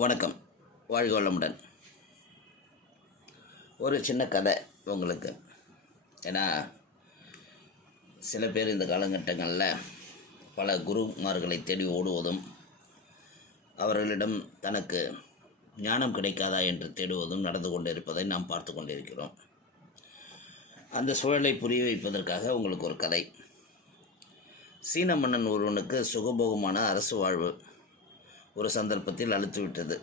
வணக்கம். வாழ்க வளமுடன். ஒரு சின்ன கதை உங்களுக்கு. ஏன்னா சில பேர் இந்த காலகட்டங்களில் பல குருமார்களை தேடி ஓடுவதும் அவர்களிடம் தனக்கு ஞானம் கிடைக்காதா என்று தேடுவதும் நடந்து கொண்டிருப்பதை நாம் பார்த்து கொண்டிருக்கிறோம். அந்த சூழலை புரிய வைப்பதற்காக உங்களுக்கு ஒரு கதை. சீன மன்னன் ஒருவனுக்கு சுகபோகமான அரசு வாழ்வு ஒரு சந்தர்ப்பத்தில் அழுத்துவிட்டது.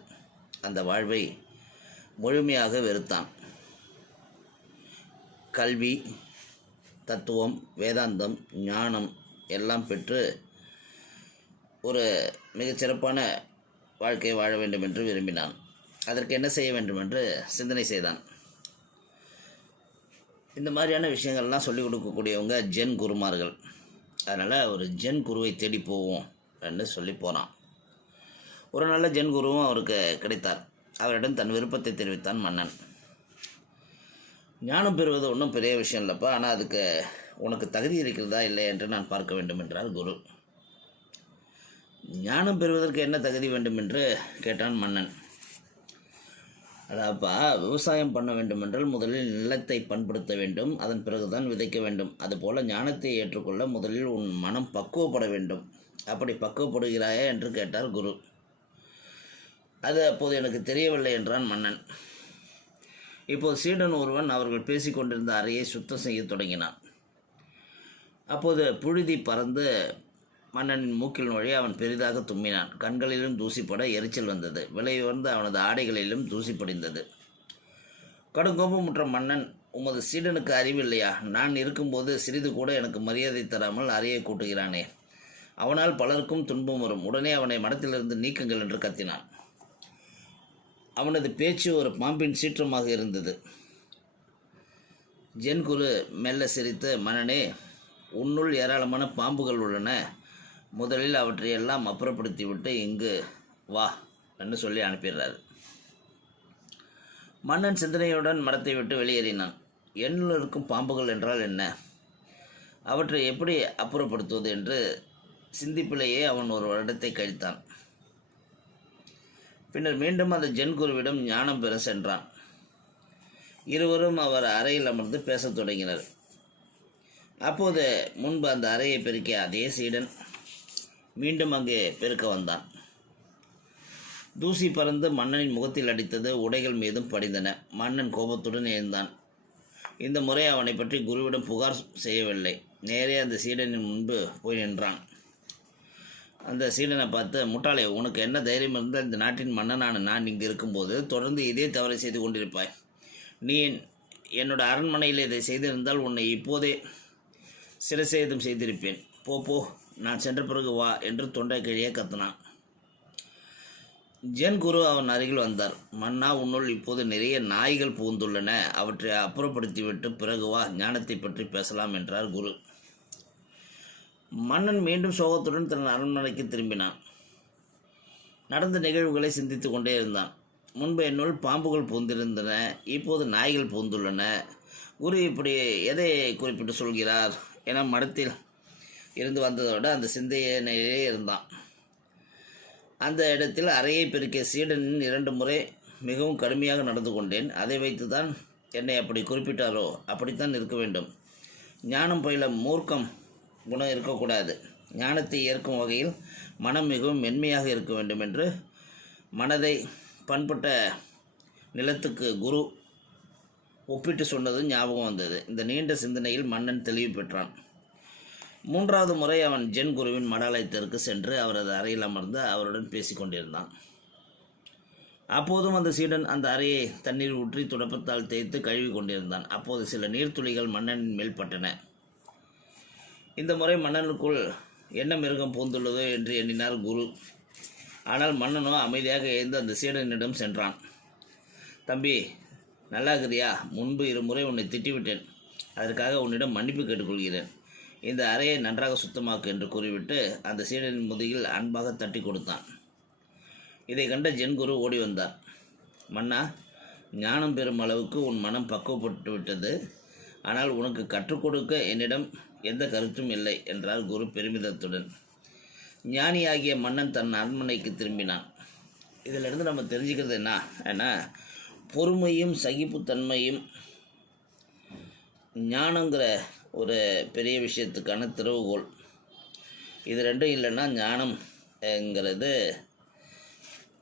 அந்த வாழ்வை முழுமையாக வெறுத்தான். கல்வி தத்துவம் வேதாந்தம் ஞானம் எல்லாம் பெற்று ஒரு மிகச்சிறப்பான வாழ்க்கையை வாழ வேண்டும் என்று விரும்பினான். அதற்கு என்ன செய்ய வேண்டும் என்று சிந்தனை செய்தான். இந்த மாதிரியான விஷயங்கள்லாம் சொல்லிக் கொடுக்கக்கூடியவங்க ஜென் குருமார்கள். அதனால் ஒரு ஜென் குருவை தேடி போவோம் அப்படின்னு சொல்லி போனான். ஒரு நல்ல ஜென் குருவும் அவருக்கு கிடைத்தார். அவரிடம் தன் விருப்பத்தை தெரிவித்தான் மன்னன். ஞானம் பெறுவது ஒன்றும் பெரிய விஷயம் இல்லைப்பா. ஆனால் அதுக்கு உனக்கு தகுதி இருக்கிறதா இல்லை என்று நான் பார்க்க வேண்டும் என்றார் குரு. ஞானம் பெறுவதற்கு என்ன தகுதி வேண்டும் என்று கேட்டான் மன்னன். அதாப்பா விவசாயம் பண்ண வேண்டும் என்றால் முதலில் நிலத்தை பண்படுத்த வேண்டும். அதன் பிறகுதான் விதைக்க வேண்டும். அதுபோல் ஞானத்தை ஏற்றுக்கொள்ள முதலில் உன் மனம் பக்குவப்பட வேண்டும். அப்படி பக்குவப்படுகிறாயா என்று கேட்டார் குரு. அது அப்போது எனக்கு தெரியவில்லை என்றான் மன்னன். இப்போது சீடன் ஒருவன் அவர்கள் பேசிக்கொண்டிருந்த அறையை சுத்தம் செய்ய தொடங்கினான். அப்போது புழுதி பறந்து மன்னனின் மூக்கில் வழி அவன் பெரிதாக தும்மினான் கண்களிலும் தூசிப்பட எரிச்சல் வந்தது. விலை உயர்ந்த அவனது ஆடைகளிலும் தூசி படிந்தது கடுங்கோபமுற்ற மன்னன் உமது சீடனுக்கு அறிவில்லையா? நான் இருக்கும்போது சிறிது கூட எனக்கு மரியாதை தராமல் அறையை கூட்டுகிறானே. அவனால் பலருக்கும் துன்பம் வரும். உடனே அவனை மடத்திலிருந்து நீக்குங்கள் என்று கத்தினான். அவனது பேச்சு ஒரு பாம்பின் சீற்றமாக இருந்தது. ஜென் குரு மெல்ல சிரித்து மன்னனே உன்னுள் ஏராளமான பாம்புகள் உள்ளன. முதலில் அவற்றையெல்லாம் அப்புறப்படுத்திவிட்டு இங்கு வா என்று சொல்லி அனுப்பிடுறாரு. மன்னன் சிந்தனையுடன் மரத்தை விட்டு வெளியேறினான். எண்ணில் இருக்கும் பாம்புகள் என்றால் என்ன? அவற்றை எப்படி அப்புறப்படுத்துவது? என்று சிந்திப்பிலேயே அவன் ஒரு வருடத்தை கழித்தான். பின்னர் மீண்டும் அந்த ஜென் குருவிடம் ஞானம் பெற சென்றான். இருவரும் அவர் அறையில் அமர்ந்து பேசத் தொடங்கினர். அப்போது முன்பு அந்த அறையை பெருக்கிய அதே சீடன் மீண்டும் அங்கே பெருக்க வந்தான். தூசி பறந்து மன்னனின் முகத்தில் அடித்தது உடைகள் மீதும் படிந்தன. மன்னன் கோபத்துடன் எழுந்தான். இந்த முறை அவனை பற்றி குருவிடம் புகார் செய்யவில்லை. நேரே அந்த சீடனின் முன்பு போய் நின்றான். அந்த சீடனை பார்த்து முட்டாளே உனக்கு என்ன தைரியம் இருந்தால் இந்த நாட்டின் மன்னனான நான் இங்கு இருக்கும்போது தொடர்ந்து இதே தவறை செய்து கொண்டிருப்பாய். நீ என்னோட அரண்மனையில் இதை செய்திருந்தால் உன்னை இப்போதே சிரசேதம் செய்திருப்பேன். போ போ நான் சென்ற பிறகு வா என்று தொண்டை கிழியே கத்தினான். ஜென் குரு அவன் அருகில் வந்தார். மன்னா உன்னுள் இப்போது நிறைய நாய்கள் பூந்துள்ளன அவற்றை அப்புறப்படுத்திவிட்டு பிறகு வா ஞானத்தை பற்றி பேசலாம் என்றார் குரு. மன்னன் மீண்டும் சோகத்துடன் தன் அரண்மனைக்கு திரும்பினான். நடந்த நிகழ்வுகளை சிந்தித்து கொண்டே இருந்தான். முன்பு என்னுள் பாம்புகள் பூந்திருந்தன இப்போது நாய்கள் பூந்துள்ளன. குரு இப்படி எதை குறிப்பிட்டு சொல்கிறார் என மடத்தில் இருந்து வந்ததோடு அந்த சிந்தையிலேயே இருந்தான். அந்த இடத்தில் அறையை பெருக்கிய சீடனின் இரண்டு முறை மிகவும் கடுமையாக நடந்து கொண்டேன். அதை வைத்து தான் என்னை அப்படி குறிப்பிட்டாரோ அப்படித்தான் இருக்க வேண்டும். ஞானம் பயில மூர்க்கம் குணம் இருக்கக்கூடாது. ஞானத்தை ஏற்கும் வகையில் மனம் மிகவும் மென்மையாக இருக்க வேண்டும் என்று மனதை பண்பட்ட நிலத்துக்கு குரு ஒப்பிட்டு சொன்னது ஞாபகம் வந்தது. இந்த நீண்ட சிந்தனையில் மன்னன் தெளிவு பெற்றான். மூன்றாவது முறை அவன் ஜென் குருவின் மடாலயத்திற்கு சென்று அவரது அறையில் அமர்ந்து அவருடன் பேசிக்கொண்டிருந்தான் அப்போதும் அந்த சீடன் அந்த அறையை தண்ணீர் ஊற்றி துடப்பத்தால் தேய்த்து கழுவி கொண்டிருந்தான். அப்போது சில நீர்த்துளிகள் மன்னனின் மேல் பட்டன. இந்த முறை மன்னனுக்குள் என்ன மிருகம் பூந்துள்ளதோ என்று எண்ணினார் குரு. ஆனால் மன்னனோ அமைதியாக எழுந்து அந்த சீடனிடம் சென்றான். தம்பி நல்லா இருக்கிறியா முன்பு இருமுறை உன்னை திட்டிவிட்டேன். அதற்காக உன்னிடம் மன்னிப்பு கேட்டுக்கொள்கிறேன். இந்த அறையை நன்றாக சுத்தமாக்கு என்று கூறிவிட்டு அந்த சீடனின் முதுகில் அன்பாக தட்டி கொடுத்தான். இதை கண்ட ஜென் குரு ஓடி வந்தார். மன்னா ஞானம் பெறும் அளவுக்கு உன் மனம் பக்குவப்பட்டு விட்டது ஆனால் உனக்கு கற்றுக் கொடுக்க என்னிடம் எந்த கருத்தும் இல்லை என்றார் குரு பெருமிதத்துடன். ஞானியாகிய மன்னன் தன் அரண்மனைக்கு திரும்பினான். இதிலிருந்து நம்ம தெரிஞ்சுக்கிறது என்ன ஏன்னா பொறுமையும் சகிப்புத்தன்மையும் ஞானங்கிற ஒரு பெரிய விஷயத்துக்கான திறவுகோல் இது ரெண்டும் இல்லைன்னா ஞானம்ங்கிறது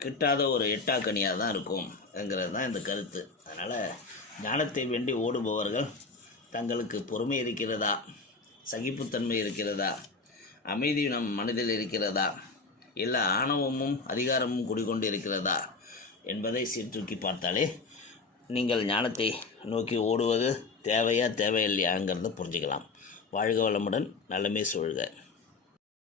கிட்டாத ஒரு எட்டாக்கனியாக தான் இருக்கும் என்கிறது தான் இந்த கருத்து. அதனால் ஞானத்தை வேண்டி ஓடுபவர்கள் தங்களுக்கு பொறுமை இருக்கிறதா? சகிப்புத்தன்மை இருக்கிறதா? அமைதி நம் மனதில் இருக்கிறதா? இல்லை ஆணவமும் அதிகாரமும் குடிகொண்டு இருக்கிறதா என்பதை சீர்தூக்கி பார்த்தாலே நீங்கள் ஞானத்தை நோக்கி ஓடுவது தேவையா தேவையில்லையாங்கிறத புரிஞ்சுக்கலாம். வாழ்க வளமுடன் நலமே சூழ்க.